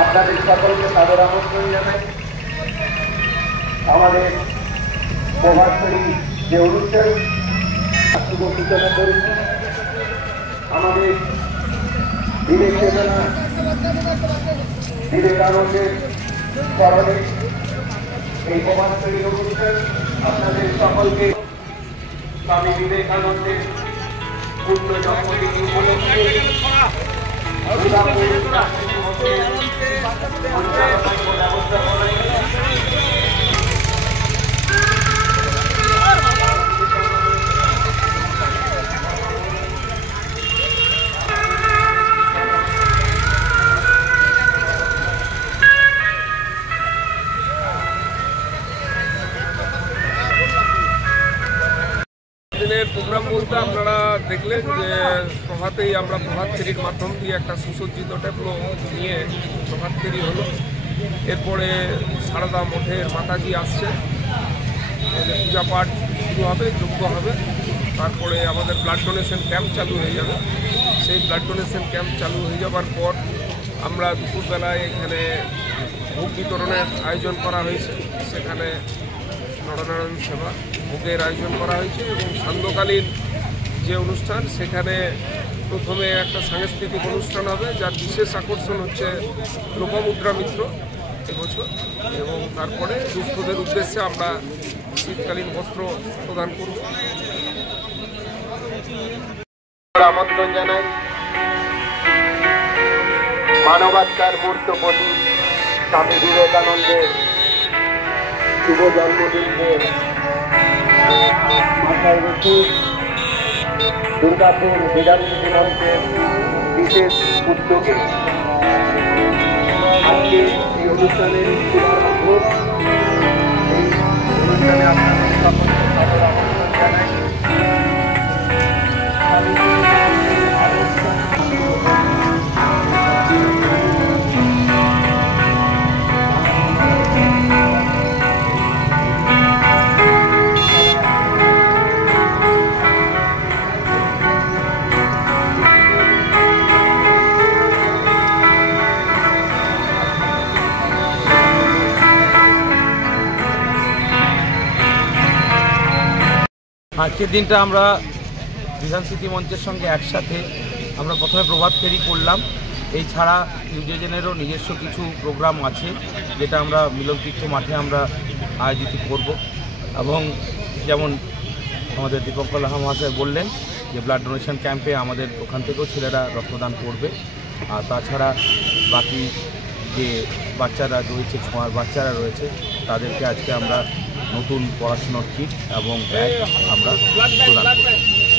আপনাদের সকলকে তাদের আমন্ত্রণ জানাই। আমাদের প্রভাতফেরি যে অনুষ্ঠান শুভ সূচনা করি। আমাদের বিবেক চেতনা বিবেকানন্দের স্মরণে এই প্রভাতফেরি অনুষ্ঠান আপনাদের সকলকে স্বামী বিবেকানন্দের পূর্ণ জন্মদিন উপলক্ষে প্রোগ্রাম বলতে আপনারা দেখলেন যে প্রভাতেই আমরা প্রভাত ফেরির মাধ্যম দিয়ে একটা সুসজ্জিত ট্যাবলো নিয়ে প্রভাত ফেরি হলো। এরপরে সারদা মঠের মাতাজি আসছে, পূজা পাঠ শুরু হবে, যজ্ঞ হবে। তারপরে আমাদের ব্লাড ডোনেশন ক্যাম্প চালু হয়ে যাবে। সেই ব্লাড ডোনেশন ক্যাম্প চালু হয়ে যাবার পর আমরা দুপুরবেলায় এখানে ভোগ বিতরণের আয়োজন করা হয়েছে। সেখানে নরনারায়ণ সেবা ভোগের আয়োজন করা হয়েছে এবং সান্ধ্যকালীন যে অনুষ্ঠান সেখানে প্রথমে একটা সাংস্কৃতিক অনুষ্ঠান হবে, যার বিশেষ আকর্ষণ হচ্ছে লোপামুদ্রা মিত্র এবছর, এবং তারপরে দুস্থদের উদ্দেশ্যে আমরা শীতকালীন বস্ত্র প্রদান করব। আমন্ত্রণ জানাই মানবাধিকার মূর্তপতি স্বামী বিবেকানন্দের শুভ জন্মদিনকে মাথায় রেখে দুর্গাপুর বিধানসভা মঞ্চের বিশেষ উদ্যোগে আজকে এই অনুষ্ঠানের শুভারম্ভ। এই অনুষ্ঠানে আপনাদের সকলকে সাদর আমন্ত্রণ জানাই। আজকের দিনটা আমরা বিধান স্মৃতি মঞ্চের সঙ্গে একসাথে আমরা প্রথমে প্রভাত ফেরি করলাম। এই ছাড়া নিউ জেনেরও নিজস্ব কিছু প্রোগ্রাম আছে, যেটা আমরা মিলনতীর্থ মাঠে আমরা আয়োজিত করব। এবং যেমন আমাদের দীপঙ্কর লাহা মহাশয় বললেন যে ব্লাড ডোনেশন ক্যাম্পে আমাদের ওখান থেকেও ছেলেরা রক্তদান করবে। আর তাছাড়া বাকি যে বাচ্চারা রয়েছে, ছোঁয়ার বাচ্চারা রয়েছে, তাদেরকে আজকে আমরা নতুন পড়াশোনার কিট এবং ব্যাগ আমরা প্রদান করব।